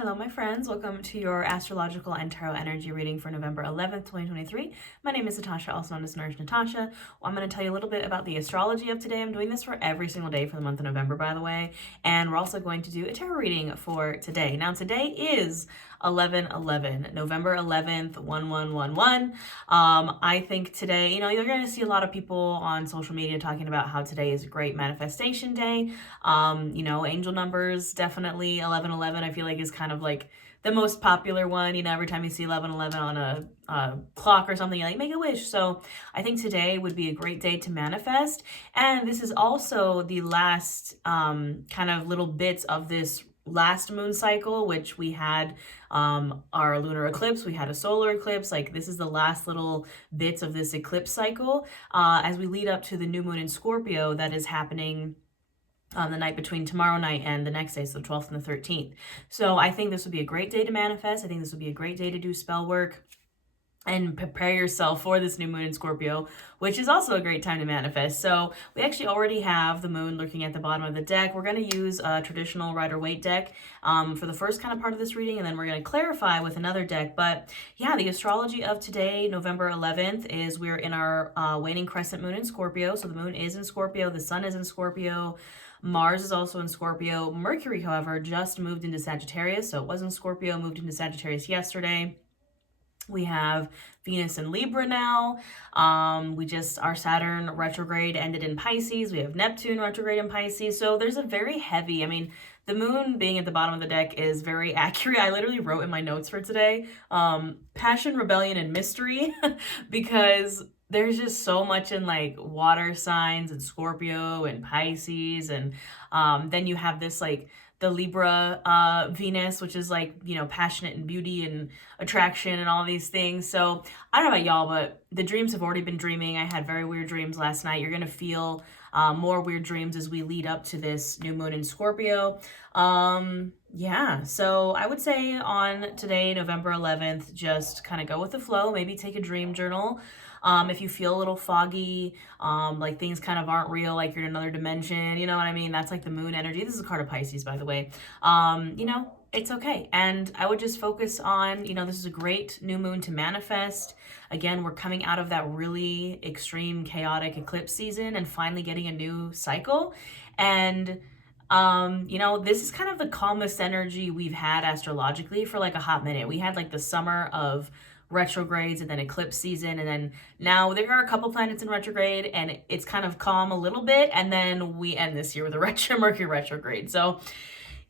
Hello, my friends. Welcome to your astrological and tarot energy reading for November 11th, 2023. My name is Natasha, also known as Nourish Natasha. Well, I'm going to tell you a little bit about the astrology of today. I'm doing this for every single day for the month of November, by the way. And we're also going to do a tarot reading for today. Now, today is 11/11, November 11th, 1111. I think today, you're going to see a lot of people on social media talking about how today is a great manifestation day. Angel numbers, definitely 1111, I feel like is kind of like the most popular one. Every time you see 1111 on a clock or something, you like make a wish. So I think today would be a great day to manifest. And this is also the last kind of little bits of this last moon cycle, which we had our lunar eclipse, we had a solar eclipse. Like, this is the last little bits of this eclipse cycle as we lead up to the new moon in Scorpio that is happening the night between tomorrow night and the next day, so the 12th and the 13th. So I think this would be a great day to manifest. I think this would be a great day to do spell work and prepare yourself for this new moon in Scorpio, which is also a great time to manifest. So we actually already have the moon lurking at the bottom of the deck. We're going to use a traditional Rider-Waite deck for the first kind of part of this reading, and then we're going to clarify with another deck. But yeah, the astrology of today, November 11th, is we're in our waning crescent moon in Scorpio. So the moon is in Scorpio, the sun is in Scorpio, Mars is also in Scorpio. Mercury, however, just moved into Sagittarius, so it was in Scorpio, moved into Sagittarius yesterday. We have Venus in Libra now. Our Saturn retrograde ended in Pisces. We have Neptune retrograde in Pisces. So there's a very heavy, the moon being at the bottom of the deck is very accurate. I literally wrote in my notes for today, passion, rebellion, and mystery, because there's just so much in like water signs and Scorpio and Pisces. And then you have this like the Libra Venus, which is like, passionate and beauty and attraction and all these things. So I don't know about y'all, but the dreams have already been dreaming. I had very weird dreams last night. You're going to feel more weird dreams as we lead up to this new moon in Scorpio. So I would say on today, November 11th, just kind of go with the flow. Maybe take a dream journal. If you feel a little foggy, like things kind of aren't real, like you're in another dimension, you know what I mean? That's like the moon energy. This is a card of Pisces, by the way. It's okay. And I would just focus on, this is a great new moon to manifest. Again, we're coming out of that really extreme, chaotic eclipse season and finally getting a new cycle. And this is kind of the calmest energy we've had astrologically for like a hot minute. We had like the summer of retrogrades and then eclipse season, and then now there are a couple planets in retrograde and it's kind of calm a little bit, and then we end this year with a Mercury retrograde. So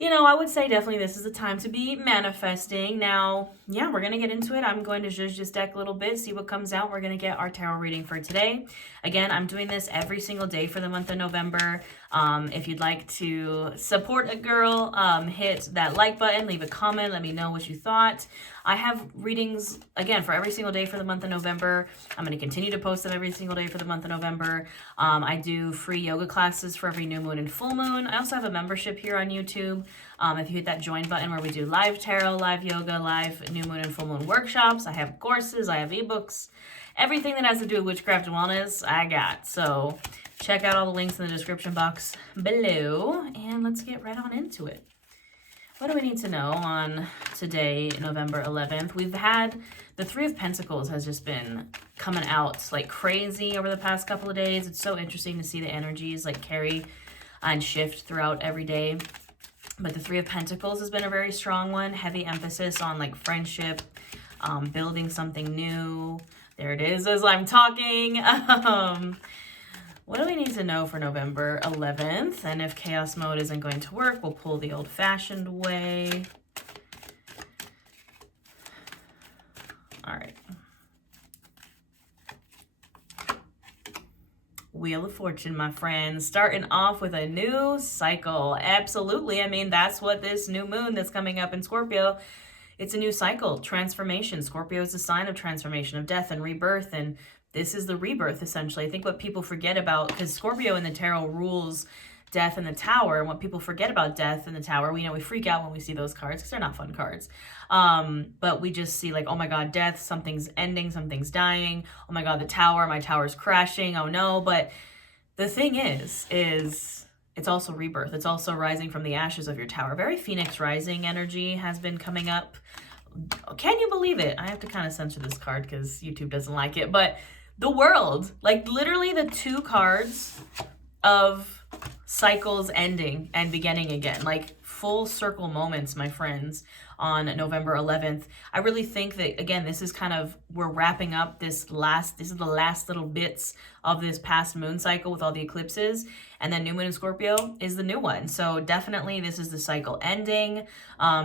I would say definitely this is the time to be manifesting. Now, yeah, we're going to get into it. I'm going to judge this deck a little bit, see what comes out. We're going to get our tarot reading for today. Again, I'm doing this every single day for the month of November. If you'd like to support a girl, hit that like button, leave a comment, let me know what you thought. I have readings, again, for every single day for the month of November. I'm going to continue to post them every single day for the month of November. I do free yoga classes for every new moon and full moon. I also have a membership here on YouTube. If you hit that join button where we do live tarot, live yoga, live new moon and full moon workshops, I have courses, I have ebooks, everything that has to do with witchcraft and wellness, I got. So check out all the links in the description box below, and let's get right on into it. What do we need to know on today, November 11th? We've had the Three of Pentacles has just been coming out like crazy over the past couple of days. It's so interesting to see the energies like carry and shift throughout every day. But the Three of Pentacles has been a very strong one. Heavy emphasis on like friendship, building something new. There it is as I'm talking. What do we need to know for November 11th? And if chaos mode isn't going to work, we'll pull the old-fashioned way. All right. Wheel of Fortune, my friends, starting off with a new cycle. Absolutely. That's what this new moon that's coming up in Scorpio, it's a new cycle, transformation. Scorpio is a sign of transformation, of death and rebirth, and this is the rebirth, essentially. I think what people forget about, because Scorpio in the tarot rules death and the tower, and what people forget about death and the tower, we freak out when we see those cards because they're not fun cards. But we just see like, oh my God, death, something's ending, something's dying. Oh my God, the tower, my tower's crashing. Oh no. But the thing is It's also rebirth. It's also rising from the ashes of your tower. Very Phoenix rising energy has been coming up. Can you believe it? I have to kind of censor this card because YouTube doesn't like it. But the World, like literally the two cards of cycles ending and beginning again, like full circle moments, my friends, on November 11th. I really think that, again, this is kind of, we're wrapping up this is the last little bits of this past moon cycle with all the eclipses, and then new moon in Scorpio is the new one. So definitely this is the cycle ending.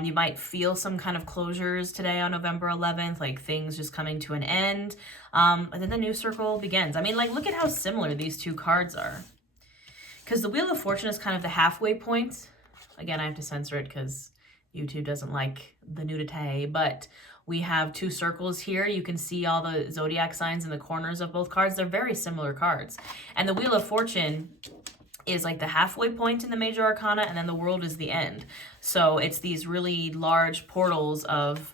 You might feel some kind of closures today on November 11th, like things just coming to an end. And then the new circle begins. I mean, like, look at how similar these two cards are. Because the Wheel of Fortune is kind of the halfway point. Again, I have to censor it because YouTube doesn't like the nudity, but we have two circles here. You can see all the zodiac signs in the corners of both cards. They're very similar cards. And the Wheel of Fortune is like the halfway point in the major arcana, and then the World is the end. So it's these really large portals of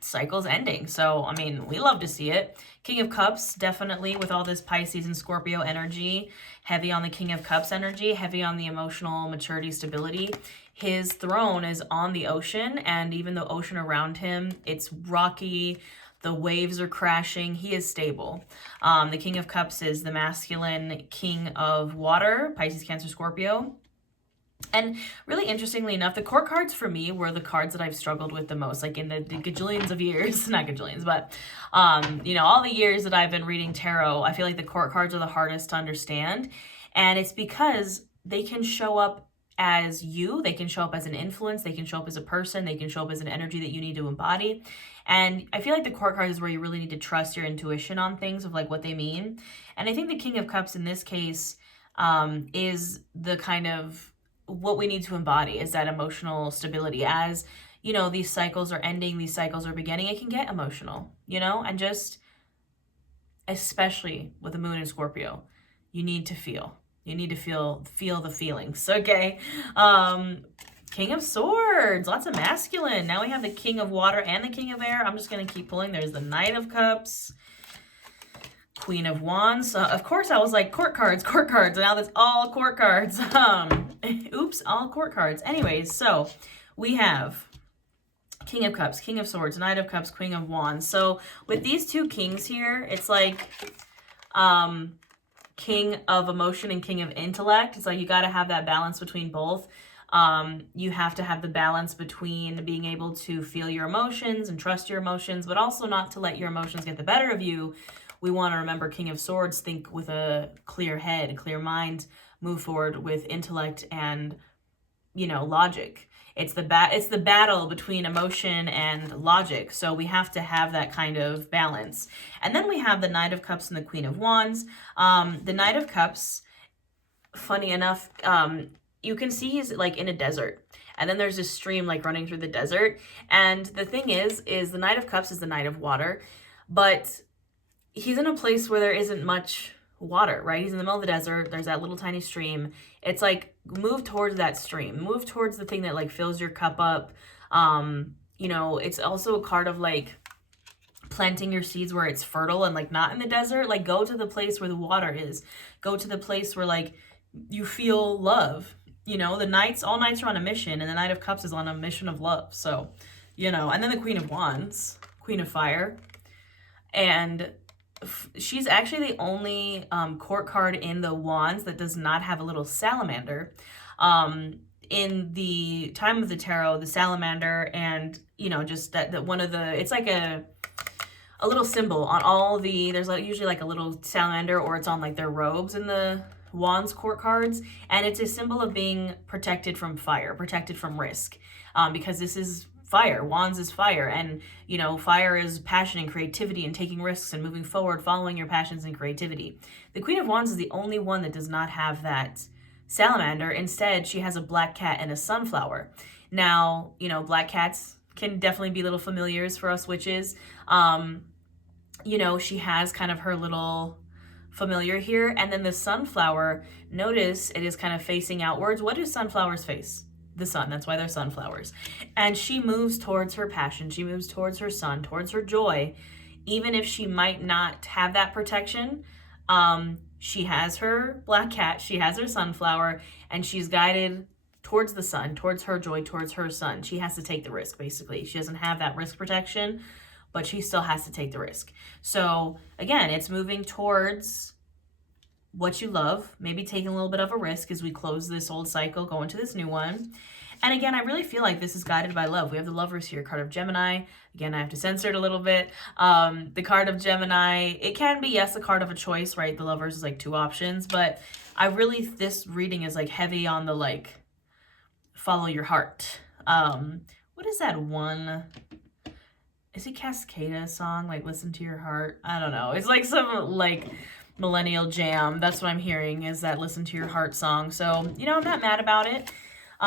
cycles ending. So, I mean, we love to see it. King of Cups, definitely with all this Pisces and Scorpio energy, heavy on the King of Cups energy, heavy on the emotional maturity, stability. His throne is on the ocean, and even the ocean around him, it's rocky, the waves are crashing, he is stable. The King of Cups is the masculine king of water, Pisces, Cancer, Scorpio. And really interestingly enough, the court cards for me were the cards that I've struggled with the most, like in the gajillions of years, not gajillions, but, you know, all the years that I've been reading tarot, I feel like the court cards are the hardest to understand. And it's because they can show up as you, they can show up as an influence, they can show up as a person, they can show up as an energy that you need to embody. And I feel like the court cards is where you really need to trust your intuition on things of like what they mean. And I think the King of Cups in this case is the kind of what we need to embody, is that emotional stability. As, you know, these cycles are ending, these cycles are beginning, it can get emotional, you know, and just, especially with the moon in Scorpio, you need to feel. You need to feel the feelings, okay? King of Swords, lots of masculine. Now we have the King of Water and the King of Air. I'm just going to keep pulling. There's the Knight of Cups, Queen of Wands. Of course, I was like, court cards. And now that's all court cards. Oops, all court cards. Anyways, so we have King of Cups, King of Swords, Knight of Cups, Queen of Wands. So with these two kings here, it's like King of Emotion and King of Intellect. It's like you got to have that balance between both. You have to have the balance between being able to feel your emotions and trust your emotions, but also not to let your emotions get the better of you. We want to remember King of Swords, think with a clear head, a clear mind, move forward with intellect and, you know, logic. It's the battle between emotion and logic. So we have to have that kind of balance. And then we have the Knight of Cups and the Queen of Wands. The Knight of Cups, funny enough, you can see he's like in a desert. And then there's this stream like running through the desert. And the thing is the Knight of Cups is the Knight of Water, but he's in a place where there isn't much water, right? He's in the middle of the desert. There's that little tiny stream. It's like, move towards that stream. Move towards the thing that like fills your cup up. You know, it's also a card of like planting your seeds where it's fertile and like not in the desert. Like, go to the place where the water is. Go to the place where like you feel love. You know, all knights are on a mission, and the Knight of Cups is on a mission of love. So, you know, and then the Queen of Wands, Queen of Fire. And she's actually the only court card in the Wands that does not have a little salamander. In the time of the tarot, the salamander and, you know, just that one of the, it's like a little symbol on all the, there's like usually like a little salamander, or it's on like their robes in the Wands court cards. And it's a symbol of being protected from fire, protected from risk, because this is fire. Wands is fire, and you know, fire is passion and creativity and taking risks and moving forward, following your passions and creativity. The Queen of Wands is the only one that does not have that salamander. Instead, she has a black cat and a sunflower. Now, you know, black cats can definitely be little familiars for us witches. You know, she has kind of her little familiar here, and then the sunflower, notice it is kind of facing outwards. What do sunflowers face? The sun. That's why they're sunflowers. And she moves towards her passion. She moves towards her sun, towards her joy. Even if she might not have that protection, She has her black cat, she has her sunflower, and she's guided towards the sun, towards her joy, towards her sun. She has to take the risk, basically. She doesn't have that risk protection, but she still has to take the risk. So again, it's moving towards what you love, maybe taking a little bit of a risk as we close this old cycle, go into this new one. And again, I really feel like this is guided by love. We have the Lovers here, card of Gemini. Again, I have to censor it a little bit. The card of Gemini, it can be, yes, a card of a choice, right? The Lovers is like 2 options, but this reading is like heavy on the like, follow your heart. What is that one? Is it Cascada song? Like, listen to your heart? I don't know. It's like some like millennial jam. That's what I'm hearing, is that listen to your heart song. So, you know, I'm not mad about it.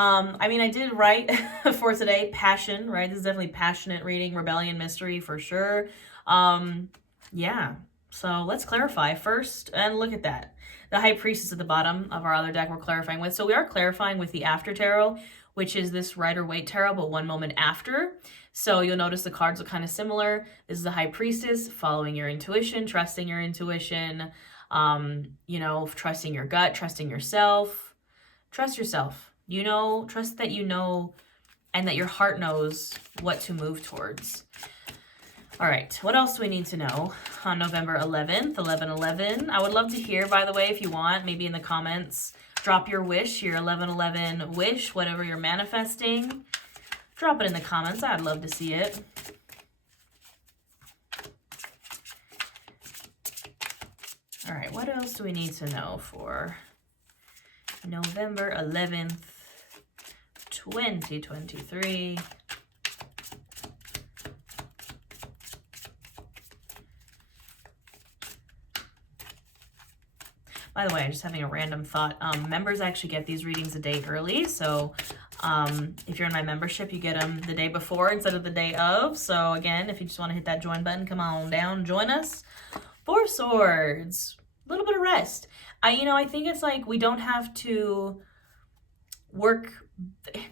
I mean, I did write for today, passion, right? This is definitely passionate reading, rebellion, mystery for sure. Yeah. So let's clarify first, and look at that. The High Priestess at the bottom of our other deck we're clarifying with. So we are clarifying with the After Tarot, which is this Rider-Waite Tarot, but one moment after. So you'll notice the cards are kind of similar. This is the High Priestess, following your intuition, trusting your intuition, you know, trusting your gut, trusting yourself. Trust yourself. You know, trust that you know, and that your heart knows what to move towards. All right, what else do we need to know on November 11th, 11/11? I would love to hear, by the way, if you want, maybe in the comments, drop your wish, your 11/11 wish, whatever you're manifesting. Drop it in the comments. I'd love to see it. All right, what else do we need to know for November 11th, 2023? By the way, I'm just having a random thought. Members actually get these readings a day early. So if you're in my membership, you get them the day before instead of the day of. So again, if you just want to hit that join button, come on down, join us. 4 of Swords, a little bit of rest. I think it's like we don't have to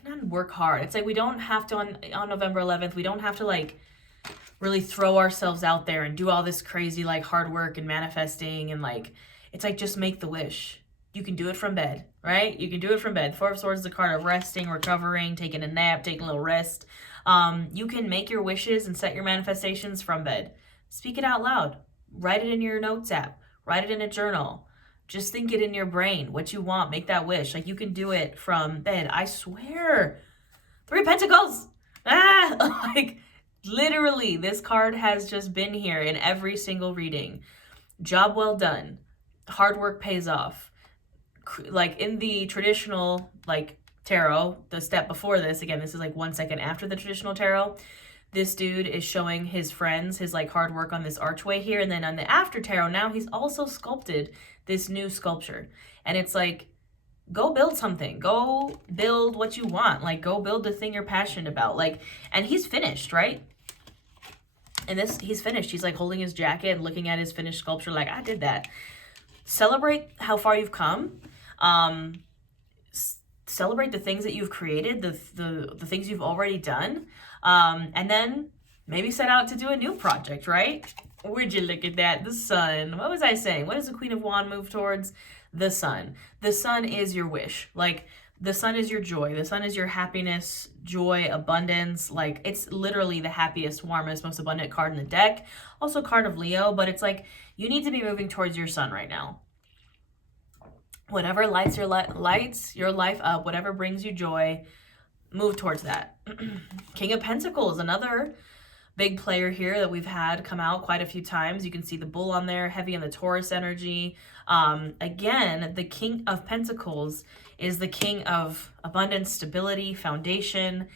not work hard. It's like we don't have to, on November 11th, we don't have to like really throw ourselves out there and do all this crazy like hard work and manifesting, and like, it's like, just make the wish. You can do it from bed, right? You can do it from bed. 4 of Swords is the card of resting, recovering, taking a nap, taking a little rest. You can make your wishes and set your manifestations from bed. Speak it out loud. Write it in your notes app. Write it in a journal. Just think it in your brain, what you want. Make that wish. Like, you can do it from bed. I swear. 3 of Pentacles. Like, literally, this card has just been here in every single reading. Job well done. Hard work pays off. Like, in the traditional, like, tarot, the step before this, again, this is like 1 second after the traditional tarot, this dude is showing his friends his like hard work on this archway here. And then on the After Tarot, now he's also sculpted this new sculpture. And it's like, go build something. Go build what you want. Like, go build the thing you're passionate about. Like, and he's finished, right? And he's finished. He's like holding his jacket and looking at his finished sculpture like, I did that. Celebrate how far you've come. Celebrate the things that you've created, the things you've already done. And then maybe set out to do a new project, right? Would you look at that? The sun. What was I saying? What does the Queen of Wands move towards? The sun. The sun is your wish. Like, the sun is your joy. The sun is your happiness, joy, abundance. Like, it's literally the happiest, warmest, most abundant card in the deck. Also card of Leo, but it's like, you need to be moving towards your sun right now. Whatever lights your life up, whatever brings you joy, move towards that. King of Pentacles, another big player here that we've had come out quite a few times. You can see the bull on there, heavy on the Taurus energy. Again, the King of Pentacles is the king of abundance, stability, foundation.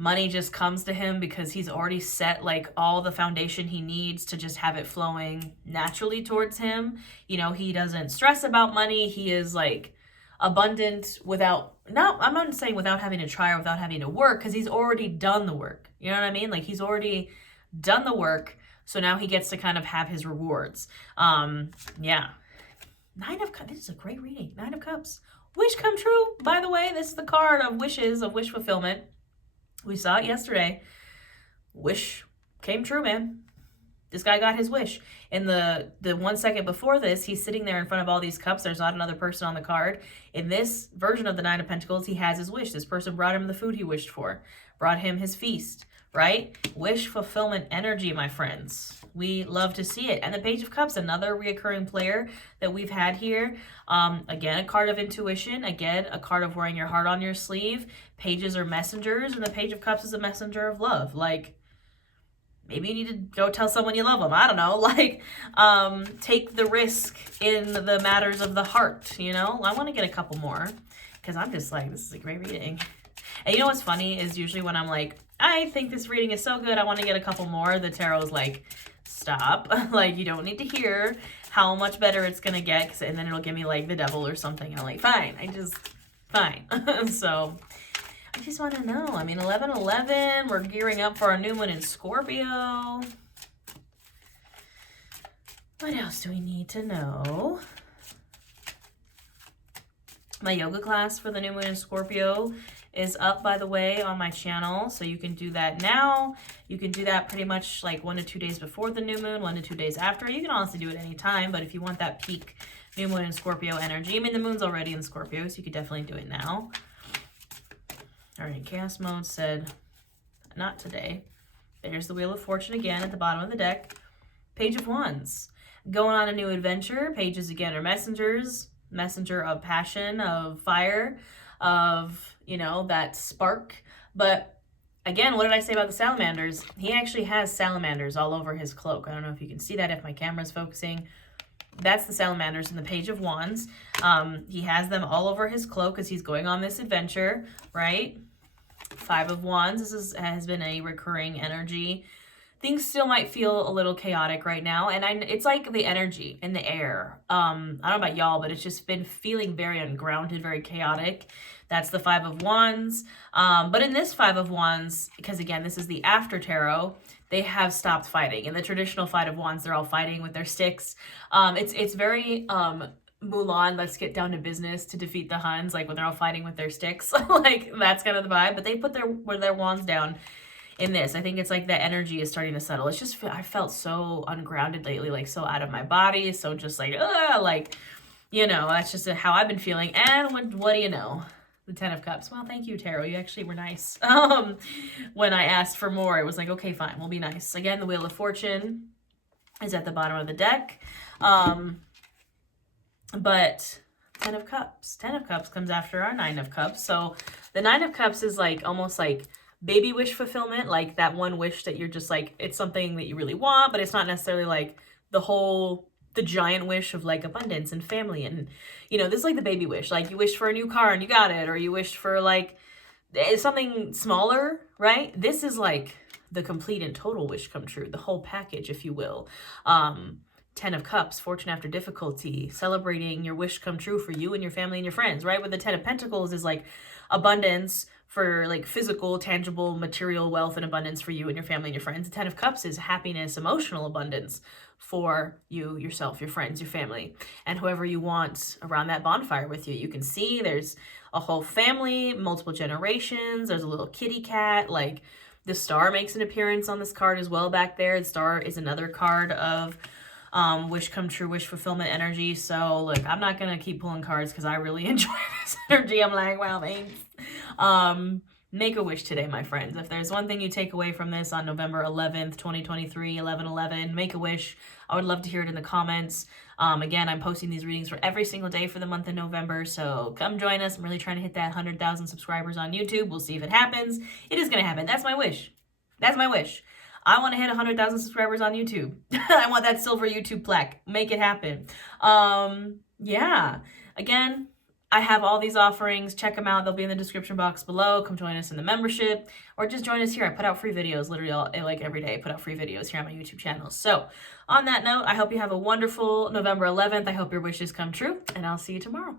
Money just comes to him because he's already set like all the foundation he needs to just have it flowing naturally towards him. You know, he doesn't stress about money. He is like abundant I'm not saying without having to try or without having to work, because he's already done the work. You know what I mean? Like, he's already done the work. So now he gets to kind of have his rewards. Yeah. 9 of Cups. This is a great reading. 9 of Cups. Wish come true. By the way, this is the card of wishes, of wish fulfillment. We saw it yesterday. Wish came true, man. This guy got his wish. In the 1 second before this, he's sitting there in front of all these cups. There's not another person on the card. In this version of the Nine of Pentacles, he has his wish. This person brought him the food he wished for, brought him his feast, right? Wish fulfillment energy, my friends. We love to see it. And the Page of Cups, another reoccurring player that we've had here. Again, a card of intuition. Again, a card of wearing your heart on your sleeve. Pages are messengers, and the Page of Cups is a messenger of love. Like, maybe you need to go tell someone you love them. I don't know. Like, take the risk in the matters of the heart, you know? I want to get a couple more because I'm just like, this is a great reading. And you know what's funny is usually when I'm like, I think this reading is so good, I want to get a couple more, the tarot is like, stop. Like, you don't need to hear how much better it's going to get. And then it'll give me like the devil or something. And I'm like, fine. Fine. So I just want to know. I mean, 11/11, we're gearing up for our new moon in Scorpio. What else do we need to know? My yoga class for the new moon in Scorpio is up, by the way, on my channel. So you can do that now. You can do that pretty much like 1 to 2 days before the new moon, 1 to 2 days after. You can honestly do it any time, but if you want that peak new moon in Scorpio energy, I mean, the moon's already in Scorpio, so you could definitely do it now. All right, chaos mode said, not today. There's the Wheel of Fortune again at the bottom of the deck. Page of Wands. Going on a new adventure. Pages again are messengers. Messenger of passion, of fire, of, you know, that spark. But again, what did I say about the salamanders? He actually has salamanders all over his cloak. I don't know if you can see that if my camera's focusing. That's the salamanders in the Page of Wands. He has them all over his cloak as he's going on this adventure, right? 5 of Wands. This has been a recurring energy. Things still might feel a little chaotic right now, and it's like the energy in the air. I don't know about y'all, but it's just been feeling very ungrounded, very chaotic. That's the 5 of Wands. But in this 5 of Wands, because again, this is the after tarot, they have stopped fighting. In the traditional 5 of Wands, they're all fighting with their sticks. It's very Mulan, let's get down to business to defeat the Huns, like when they're all fighting with their sticks. Like, that's kind of the vibe. But they put their wands down in this. I think it's like the energy is starting to settle. It's just, I felt so ungrounded lately, like so out of my body, so just like, like, you know, that's just how I've been feeling. And what do you know? The 10 of Cups. Well, thank you, Tarot. You actually were nice. When I asked for more, it was like, okay, fine, we'll be nice. Again, the Wheel of Fortune is at the bottom of the deck. But 10 of Cups. 10 of Cups comes after our 9 of Cups. So the 9 of Cups is like almost like baby wish fulfillment, like that one wish that you're just like, it's something that you really want, but it's not necessarily like the giant wish of like abundance and family. And, you know, this is like the baby wish, like you wished for a new car and you got it, or you wished for like something smaller, right? This is like the complete and total wish come true, the whole package, if you will. 10 of Cups, fortune after difficulty, celebrating your wish come true for you and your family and your friends, right? With the 10 of Pentacles is like abundance for like physical, tangible, material wealth and abundance for you and your family and your friends. The 10 of Cups is happiness, emotional abundance for you, yourself, your friends, your family, and whoever you want around that bonfire with you. You can see there's a whole family, multiple generations. There's a little kitty cat. Like the star makes an appearance on this card as well back there. The star is another card of wish come true, wish fulfillment energy. So look, I'm not gonna keep pulling cards because I really enjoy this energy. I'm like, wow, thanks. Make a wish today, my friends. If there's one thing you take away from this on November 11th, 2023, 11/11, make a wish. I would love to hear it in the comments. Again, I'm posting these readings for every single day for the month of November, so come join us. I'm really trying to hit that 100,000 subscribers on YouTube. We'll see if it happens. It is gonna happen. That's my wish. That's my wish. I want to hit 100,000 subscribers on YouTube. I want that silver YouTube plaque. Make it happen. Yeah. Again, I have all these offerings. Check them out. They'll be in the description box below. Come join us in the membership or just join us here. I put out free videos literally like every day. I put out free videos here on my YouTube channel. So on that note, I hope you have a wonderful November 11th. I hope your wishes come true and I'll see you tomorrow.